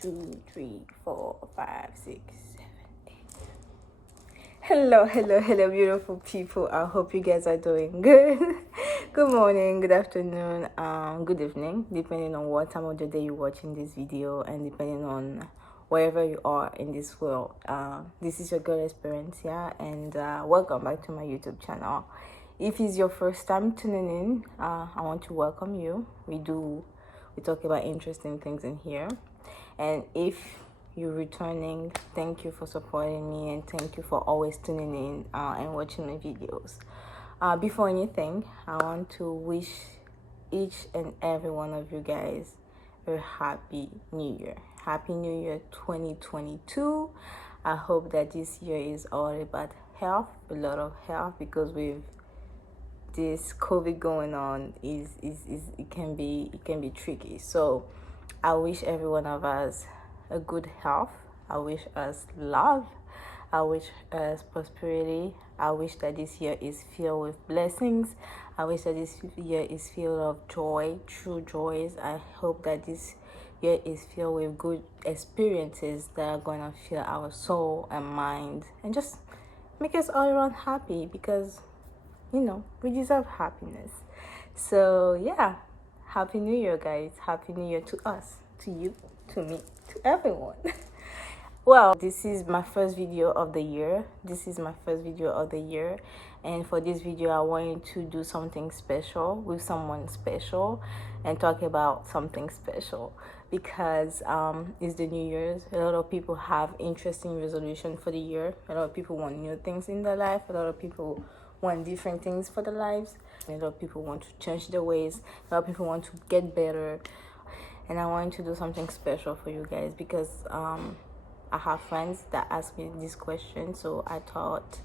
2, 3, 4, 5, 6, 7, 8. Hello, beautiful people. I hope you guys are doing good. Good morning, good afternoon, good evening, depending on what time of the day you're watching this video and depending on wherever you are in this world. This is your girl Experience, and welcome back to my YouTube channel. If it's your first time tuning in, I want to welcome you. We talk about interesting things in here. And if you're returning, thank you for supporting me and thank you for always tuning in and watching my videos. Before anything, I want to wish each and every one of you guys a happy new year. Happy New Year 2022. I hope that this year is all about health, a lot of health, because with this COVID going on it can be tricky. So I wish every one of us a good health. I wish us love. I wish us prosperity. I wish that this year is filled with blessings. I wish that this year is filled of joy, true joys. I hope that this year is filled with good experiences that are going to fill our soul and mind and just make us all around happy, because we deserve happiness. So yeah, Happy New Year, guys. Happy New Year to us, to you, to me, to everyone. Well, this is my first video of the year. And for this video, I wanted to do something special with someone special and talk about something special, because it's the New Year's. A lot of people have interesting resolution for the year. A lot of people want new things in their life. A lot of people want different things for their lives. A lot of people want to change their ways. A lot of people want to get better. And I wanted to do something special for you guys, because I have friends that ask me this question, so I thought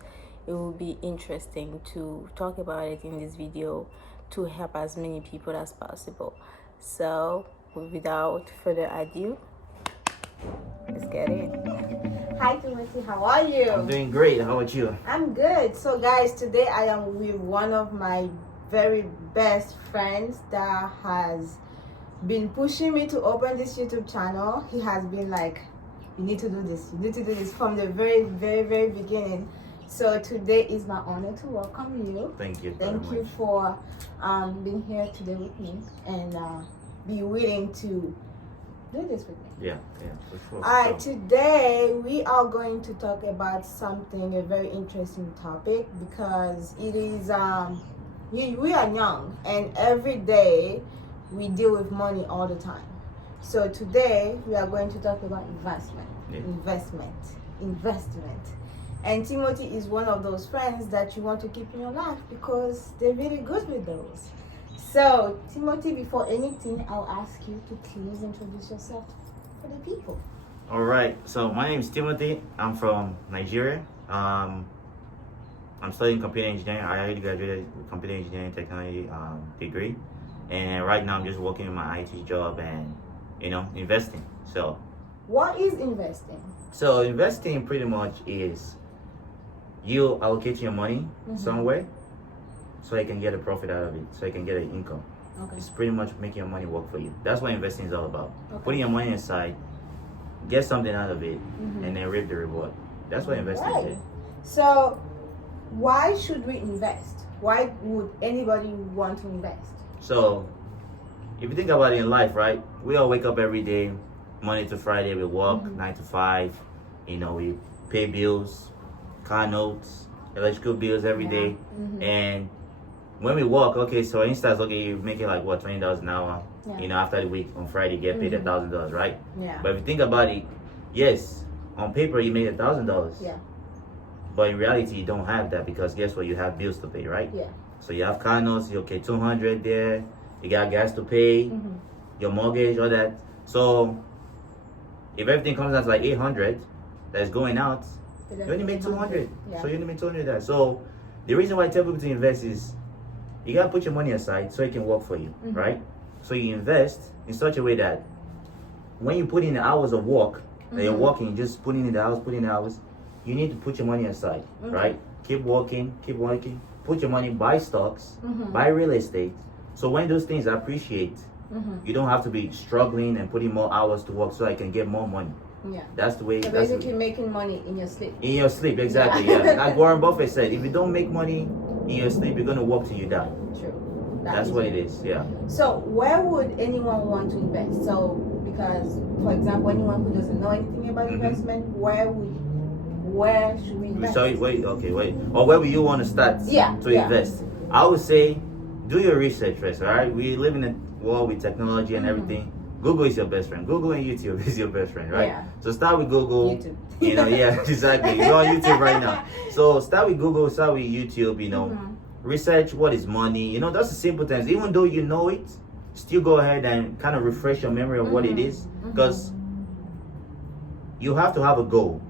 it would be interesting to talk about it in this video to help as many people as possible. So without further ado, let's get in. Hi Timothy, how are you? I'm doing great. How about you? I'm good. So guys, today I am with one of my very best friends that has been pushing me to open this YouTube channel. He has been like, you need to do this from the very, very, very beginning. So today is my honor to welcome you. Thank you. Thank you for being here today with me and be willing to do this with me. Yeah, for sure. All right, today we are going to talk about something, a very interesting topic, because it is we are young and every day we deal with money all the time. So today we are going to talk about investment. And Timothy is one of those friends that you want to keep in your life because they're really good with those. So Timothy, before anything, I'll ask you to please introduce yourself for the people. All right. So my name is Timothy. I'm from Nigeria. I'm studying computer engineering. I already graduated with computer engineering technology degree, and right now I'm just working in my IT job and investing. So what is investing? So investing pretty much is you allocate your money somewhere so you can get a profit out of it, so you can get an income. Okay. It's pretty much making your money work for you. That's what investing is all about. Okay. Putting your money aside, get something out of it, and then reap the reward. That's what investing is. So why should we invest? Why would anybody want to invest? So if you think about it in life, right? We all wake up every day, Monday to Friday, we work 9 to 5. We pay bills, car notes, electrical bills every day. And when we work, so for instance, you're making like what, $20 an hour. After the week on Friday, you get paid $1,000, right? Yeah. But if you think about it, yes, on paper you made $1,000. Yeah. But in reality, you don't have that, because guess what? You have bills to pay, right? Yeah. So you have car notes, $200 there. You got gas to pay, your mortgage, all that. So if everything comes out to like 800 that's going out, you only make 200. Yeah. So you only make 200 there. So the reason why I tell people to invest is you gotta put your money aside so it can work for you, right? So you invest in such a way that when you put in the hours of work that you're working, just putting in the hours, you need to put your money aside, right? Keep working, put your money, buy stocks, buy real estate. So when those things appreciate, You don't have to be struggling and putting more hours to work so I can get more money. Yeah. That's the way. So basically making money in your sleep. In your sleep, exactly. Yeah. Like Warren Buffett said, if you don't make money in your sleep, you're gonna work till you die. True. That's what it is. Yeah. So where would anyone want to invest? So because, for example, anyone who doesn't know anything about investment, where should we invest? Sorry, wait. Or where would you want to start? To invest? I would say, do your research first. All right. We live in a world with technology and everything. Google is your best friend. Google and YouTube is your best friend, right? Yeah. So start with Google. YouTube. Yeah, exactly. You're on YouTube right now. So start with Google, start with YouTube, research what is money. That's the simple things. Even though you know it, still go ahead and kind of refresh your memory of what it is. Because you have to have a goal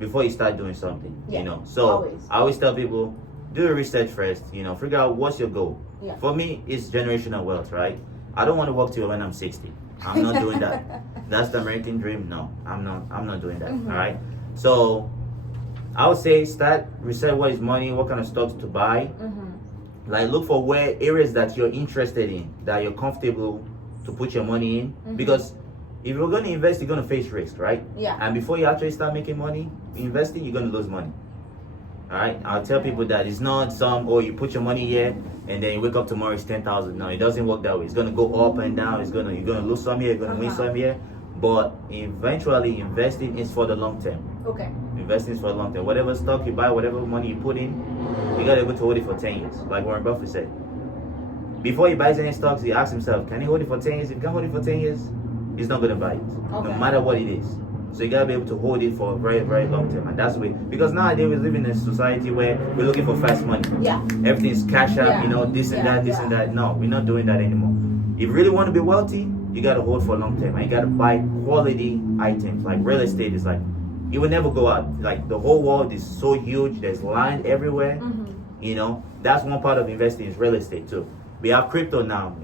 before you start doing something. So always. I always tell people, do your research first, figure out what's your goal. For me, it's generational wealth, right? I don't want to work till when I'm 60. I'm not doing that. That's the American dream. No, I'm not doing that. All right. So I would say start research what is money, what kind of stocks to buy. Like look for where areas that you're interested in, that you're comfortable to put your money in. Because if you're going to invest, you're going to face risk, right? Yeah. And before you actually start making money, investing, you're going to lose money. All right. I'll tell people that it's not you put your money here and then you wake up tomorrow it's 10,000. No, it doesn't work that way. It's gonna go up and down. You're gonna lose some here. You're gonna win some here. But eventually, investing is for the long term. Okay. Investing is for the long term. Whatever stock you buy, whatever money you put in, you gotta be able to hold it for 10 years. Like Warren Buffett said. Before he buys any stocks, he asks himself, can he hold it for 10 years? If he can't hold it for 10 years, he's not gonna buy it, no matter what it is. So you gotta be able to hold it for a very, very long term, and that's the way. Because nowadays we live in a society where we're looking for fast money. Yeah. Everything's cash out, this and that, this and that. No, we're not doing that anymore. If you really want to be wealthy, you gotta hold for a long term, and you gotta buy quality items. Like real estate is like, it will never go out. Like the whole world is so huge. There's land everywhere. That's one part of investing is real estate too. We have crypto now.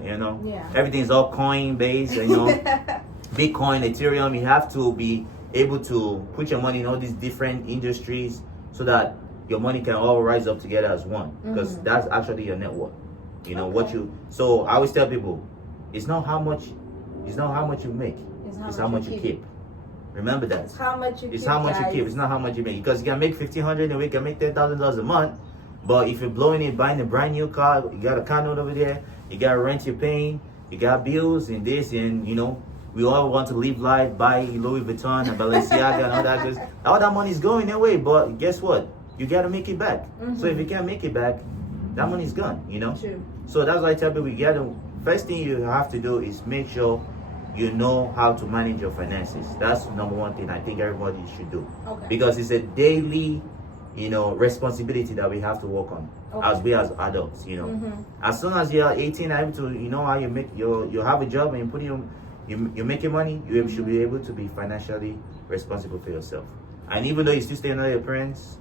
Everything's all coin based. Bitcoin, Ethereum. You have to be able to put your money in all these different industries so that your money can all rise up together as one, because that's actually your net worth. So I always tell people, it's not how much you make, it's how much you keep. Remember that. It's how much you keep. It's how much you keep. It's not how much you make, because you can make $1,500 a week, you can make $10,000 a month, but if you're blowing it, buying a brand new car, you got a car note over there, you got rent you're paying, you got bills and this, and we all want to live life, buy Louis Vuitton and Balenciaga and all that. Because all that money is going away. But guess what? You got to make it back. So if you can't make it back, that money's gone, True. So that's why I tell people, first thing you have to do is make sure you know how to manage your finances. That's the number one thing I think everybody should do. Okay. Because it's a daily, responsibility that we have to work on as we as adults, As soon as you're 18, able to, how you make you have a job and you put you're making money, you should be able to be financially responsible for yourself. And even though you still stay under your parents,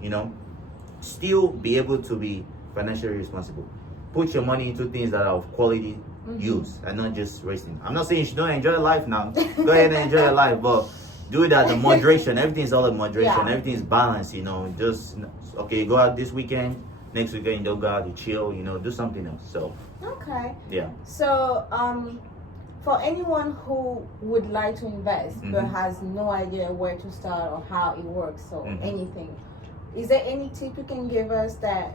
still be able to be financially responsible. Put your money into things that are of quality use and not just wasting. I'm not saying you should don't enjoy life now. Go ahead and enjoy your life, but do it at the moderation. Everything's all in moderation. Everything's balanced, Just, okay, go out this weekend. Next weekend, you don't go out, you chill, do something else. So. Okay. Yeah. So, for anyone who would like to invest but has no idea where to start or how it works or anything, is there any tip you can give us that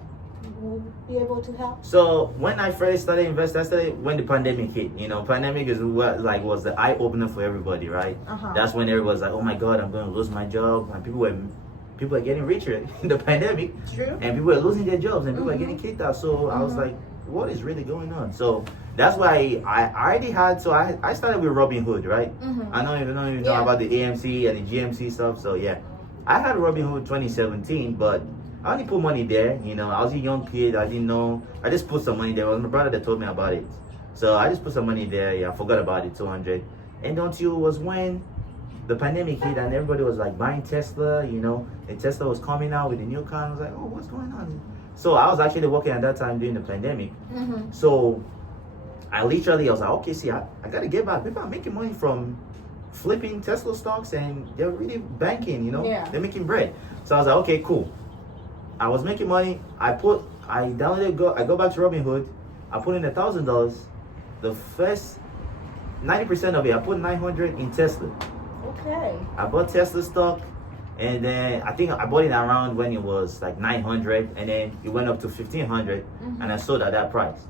will be able to help? So when I first started investing, I started when the pandemic hit. Pandemic is what was the eye opener for everybody, right? That's when everybody was like, "Oh my God, I'm going to lose my job," and people are getting richer in the pandemic. True. And people are losing their jobs and people are getting kicked out. So I was like, what is really going on? So that's why I already had. So I started with Robinhood, right? I don't even know about the AMC and the GMC stuff. So yeah, I had Robinhood 2017, but I only put money there. I was a young kid. I didn't know. I just put some money there. It was my brother that told me about it. So I just put some money there. Yeah, I forgot about it, 200. And until it was when the pandemic hit and everybody was like buying Tesla, and Tesla was coming out with a new car. I was like, oh, what's going on? So I was actually working at that time during the pandemic. So I was like, okay, see, I got to get back. People are making money from flipping Tesla stocks and they're really banking, they're making bread. So I was like, okay, cool. I was making money. I go back to Robinhood. I put in $1,000. The first 90% of it, I put 900 in Tesla. Okay. I bought Tesla stock, and then I think I bought it around when it was like 900, and then it went up to 1500, and I sold at that price.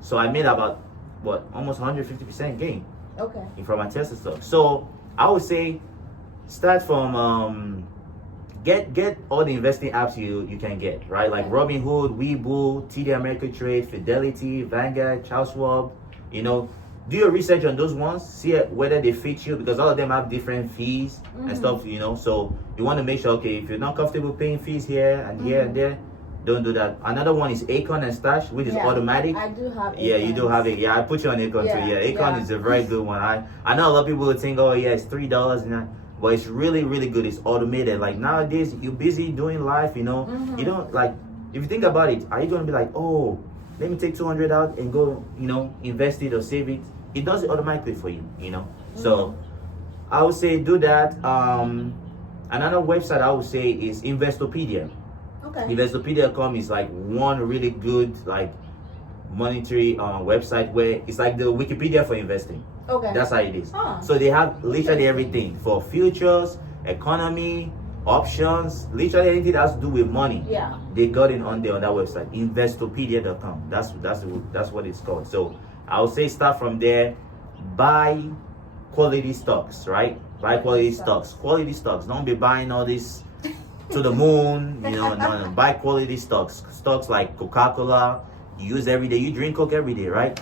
So I made about what, almost 150% gain. Okay. From my Tesla stock. So I would say start from get all the investing apps you can get, right? Like Robinhood, Webull, TD Ameritrade, Fidelity, Vanguard, Charles Schwab. You know, do your research on those ones, see whether they fit you, because all of them have different fees and stuff, you know. So you want to make sure, okay, if you're not comfortable paying fees here and here and there, don't do that. Another one is Acorn and Stash, which is automatic. I do have Acorn. Yeah, you do have it. Yeah, I put you on Acorn too. Yeah, Acorn is a very good one. I know a lot of people would think, oh yeah, it's $3 and that, but it's really, really good. It's automated. Like nowadays, you're busy doing life, you know. You don't, like, if you think about it, are you gonna be like, oh, let me take 200 out and go, you know, invest it or save it? It does it automatically for you, you know. So I would say do that. Another website I would say is Investopedia. Okay. Investopedia.com is like one really good like monetary website where it's like the Wikipedia for investing. Okay. That's how it is. So they have literally everything for futures, economy, options, literally anything that has to do with money. Yeah. They got it on there on that website. Investopedia.com. That's what it's called. So I would say start from there. Buy quality stocks, right? Buy quality stocks. Quality stocks. Don't be buying all this to the moon, you know. No. Buy quality stocks. Stocks like Coca-Cola, you use every day. You drink Coke every day, right?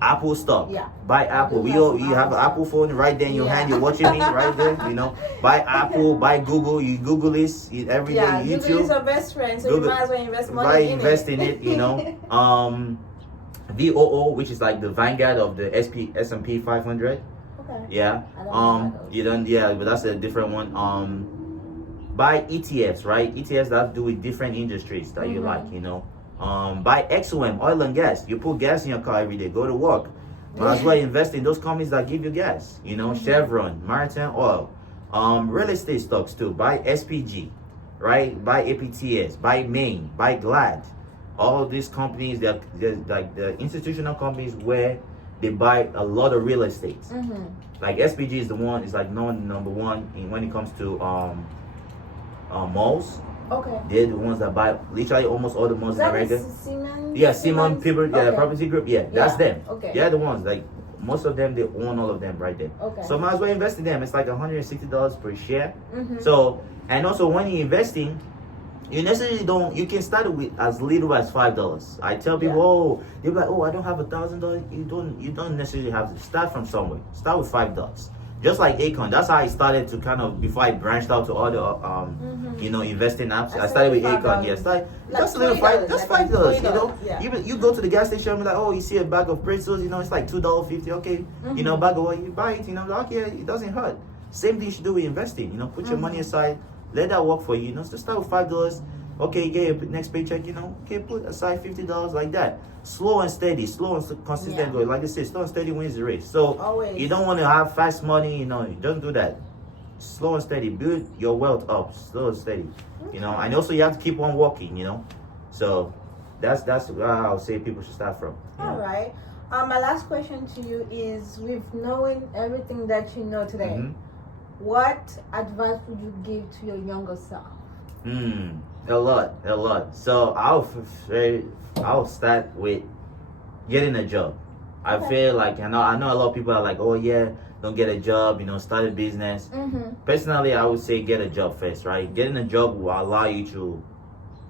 Apple stock. Yeah. Buy Apple. You have an Apple phone right there in your hand. You're watching me right there. You know. Buy Apple. Buy Google. You Google this every day. YouTube. Google is your best friend, so Google, you might as well invest money invest in it. You know. VOO, which is like the Vanguard of the S&P 500. Okay. Yeah. You don't. Yeah, but that's a different one. Buy ETFs, right? ETFs that have to do with different industries that you like, you know. Buy XOM, oil and gas. You put gas in your car every day, go to work. Might as well invest in those companies that give you gas, you know. Chevron, Maritime Oil. Real estate stocks too. Buy SPG, right? Buy APTS, buy Maine, buy Glad. All these companies, they're like the institutional companies where they buy a lot of real estate. Like SPG is the one, is like number one when it comes to malls. Okay. They're the ones that buy literally almost all the malls in America. Simon People, Property Group. Yeah, that's them. Okay. They're the ones, like most of them, they own all of them right there. Okay. So might as well invest in them. It's like $160 per share. So, and also when you're investing, you necessarily don't. You can start with as little as $5. I tell people, oh, they're like, oh, I don't have $1,000. You don't necessarily have to start from somewhere. Start with $5. Just like Acorn, that's how I started to kind of, before I branched out to other you know, investing apps. I started with Acorn. Yeah, like just a little that's $5. You know, you go to the gas station and be like, oh, you see a bag of pretzels, you know, it's like $2.50. Okay, you know, bag of oil, you buy it. You know, like, okay, it doesn't hurt. Same thing you should do with investing. You know, put your money aside. Let that work for you. You know, so start with $5. Okay, get your next paycheck. You know, okay, put aside $50 like that. Slow and steady, slow and consistent going. Like I said, slow and steady wins the race. So always. You don't want to have fast money. You know, don't do that. Slow and steady. Build your wealth up. Slow and steady. You know, and also you have to keep on walking. You know, so that's where I'll say people should start from. All right. My last question to you is: with knowing everything that you know today, what advice would you give to your younger self? A lot. So I'll start with getting a job. I feel like I know a lot of people are like, oh yeah, don't get a job, you know, start a business. Personally, I would say get a job first, right? Getting a job will allow you to,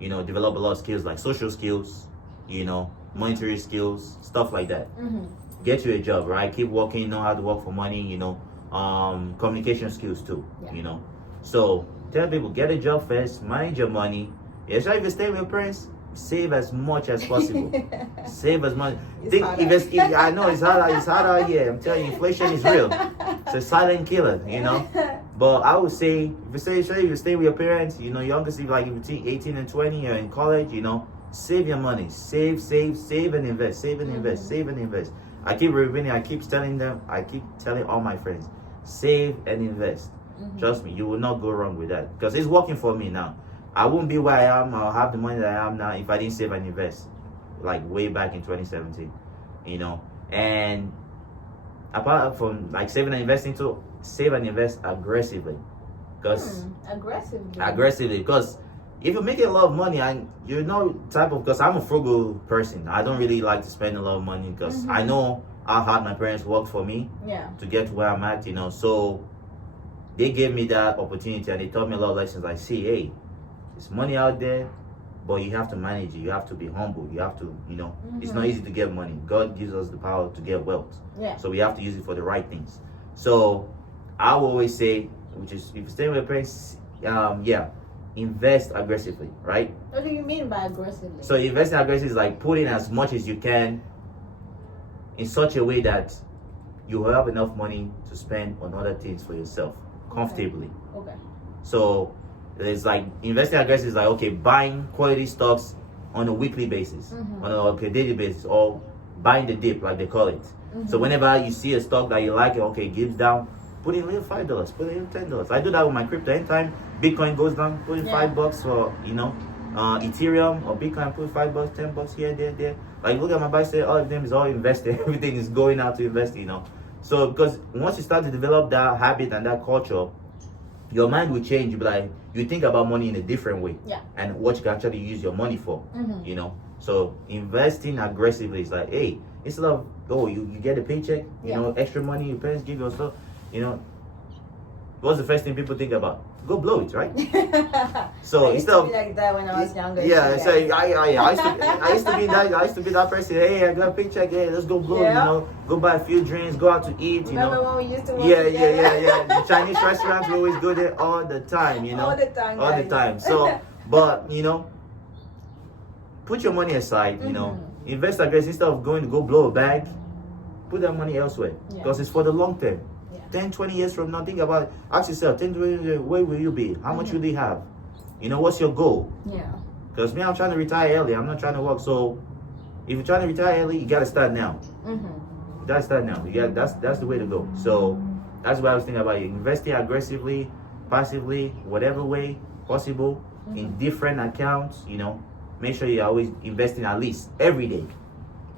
you know, develop a lot of skills like social skills, you know, monetary skills, stuff like that. Get you a job, right? Keep working, know how to work for money, you know, communication skills too, you know. So tell people, get a job first, manage your money. Especially if you stay with your parents, save as much as possible. Save as much. I know it's hard out here. I'm telling you, inflation is real. It's a silent killer, you know. But I would say, if you stay with your parents, you know, youngest, like if you're 18 and 20, you're in college, you know, save your money. Save and invest. Save and invest. I keep repeating, I keep telling all my friends, save and invest. Trust me, you will not go wrong with that, because it's working for me now. I wouldn't be where I am, I'll have the money that I am now if I didn't save and invest, like way back in 2017, you know. And apart from like saving and investing, to save and invest aggressively, because aggressively. because if you're making a lot of money and you're not type of, because I'm a frugal person, I don't really like to spend a lot of money because I know how hard my parents worked for me to get to where I'm at, so they gave me that opportunity and they taught me a lot of lessons. Like, see, hey, there's money out there, but you have to manage it. You have to be humble. You have to, it's not easy to get money. God gives us the power to get wealth. So we have to use it for the right things. So I will always say, which is, if you stay with your parents, invest aggressively, right? What do you mean by aggressively? So investing aggressively is like putting as much as you can in such a way that you will have enough money to spend on other things for yourself comfortably. Okay. So it's like investing aggressively is like, okay, buying quality stocks on a weekly basis, on a daily basis, or buying the dip, like they call it. So whenever you see a stock that you like, okay, gives down, put in a little $5, put in $10. I do that with my crypto. Anytime Bitcoin goes down, put in $5 for Ethereum or Bitcoin, put $5, $10 here, there. Like, look at my buy say all of them is all invested. Everything is going out to invest, So because once you start to develop that habit and that culture, your mind will change. You'll be like, you think about money in a different way. And what you can actually use your money for. So investing aggressively is like, hey, instead of you get a paycheck, extra money your parents give you, so what's the first thing people think about? Go blow it, right? So I used to be like that when I was younger. Yeah, so I used to be that person. Hey, I got a paycheck. Hey, let's go blow it. Go buy a few drinks, go out to eat. Remember when we used to work together? The Chinese restaurants, we always go there all the time. All the time. All the time. So, but put your money aside. Invest aggressively instead of going to go blow a bag. Put that money elsewhere because it's for the long term. 10, 20 years from now, think about it. Ask yourself, 10, 20 years, where will you be? How much will you have? What's your goal? Because me, I'm trying to retire early. I'm not trying to work. So if you're trying to retire early, you got to start now. You got to start now. That's the way to go. So that's what I was thinking about. You investing aggressively, passively, whatever way possible, in different accounts. Make sure you're always investing at least every day.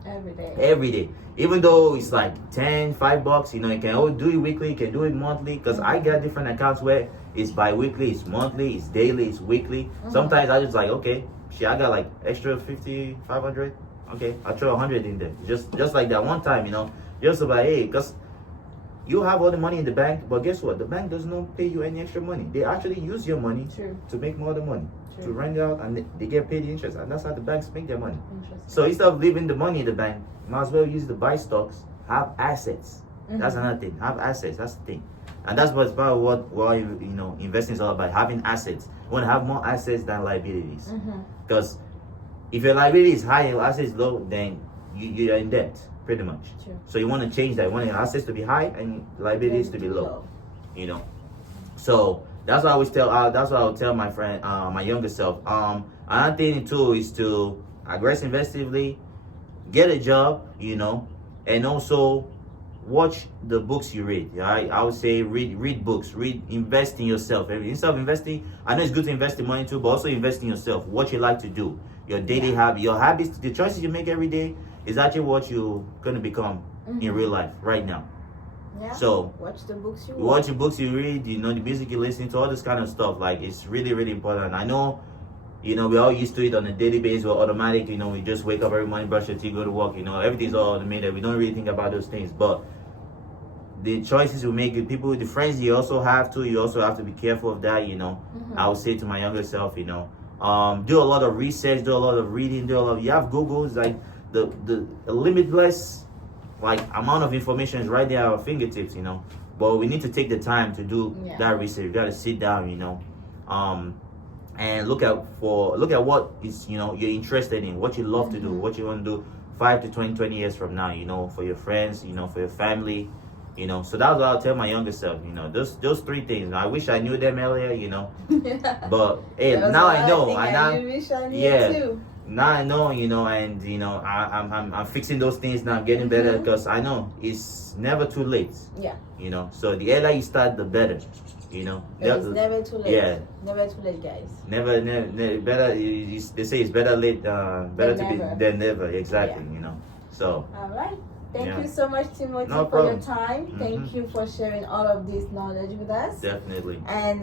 Every day. Even though it's like $5, you can always do it weekly, you can do it monthly. Because I got different accounts where it's bi-weekly, it's monthly, it's daily, it's weekly. Sometimes I just like, okay, I got like extra 50, 500. Okay, I'll throw 100 in there. Just like that one time, just about, hey, because you have all the money in the bank, but guess what? The bank does not pay you any extra money. They actually use your money to make more of the money. To rent it out, and they get paid interest, and that's how the banks make their money. So instead of leaving the money in the bank, you might as well use it to buy stocks. Have assets. That's another thing. Have assets. That's the thing, and that's what's about what investing is all about. Having assets. You want to have more assets than liabilities, because if your liability is high and your assets low, then you're in debt pretty much. So you want to change that. You want your assets to be high and liabilities to be low. So that's what I always tell. That's what I would tell my friend, my younger self. Another thing too is to aggressively get a job, and also watch the books you read. I would say read books, invest in yourself. Instead of investing, I know it's good to invest in money too, but also invest in yourself. What you like to do, your daily habit, your habits, the choices you make every day is actually what you're gonna become in real life right now. So watch the books you watch the books you read, the music you listen to, all this kind of stuff. Like, it's really, really important. I know, we're all used to it on a daily basis. We're automatic, we just wake up every morning, brush your teeth, go to work, everything's all automated. We don't really think about those things. But the choices we make, the friends you also have to, you also have to be careful of that, I would say to my younger self, do a lot of research, do a lot of reading, you have Google, it's like the limitless amount of information is right there at our fingertips, but we need to take the time to do that research. You got to sit down, and look at what is, you're interested in, what you love to do, what you want to do 5 to 20 years from now, for your friends, for your family, so that's what I'll tell my younger self, those 3 things. I wish I knew them earlier, but hey, now I know. Now I know, and I'm fixing those things now, getting better, because I know it's never too late. So the earlier you start, the better. It's never too late. Never too late, guys. Never better. They say it's better late, better to be than never. Exactly. So. All right. Thank Yeah. you so much, Timothy, No for your problem. time. Thank you for sharing all of this knowledge with us. Definitely. And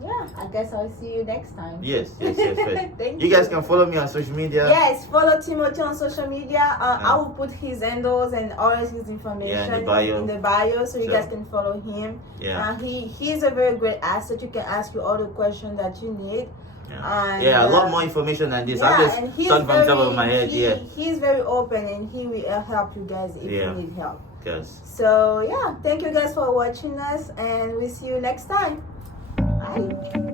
yeah, I guess I'll see you next time. Yes. Thank You guys can follow me on social media. Yes, follow Timothy on social media. I will put his handles and all his information in the bio, so you Sure. guys can follow him. Yeah. He's a very great asset. You can ask you all the questions that you need. And, a lot more information than this. Yeah, I'm just and he's talking from top of my head. He's very open and he will help you guys if you need help. Yes. So yeah, thank you guys for watching us, and we'll see you next time. Bye.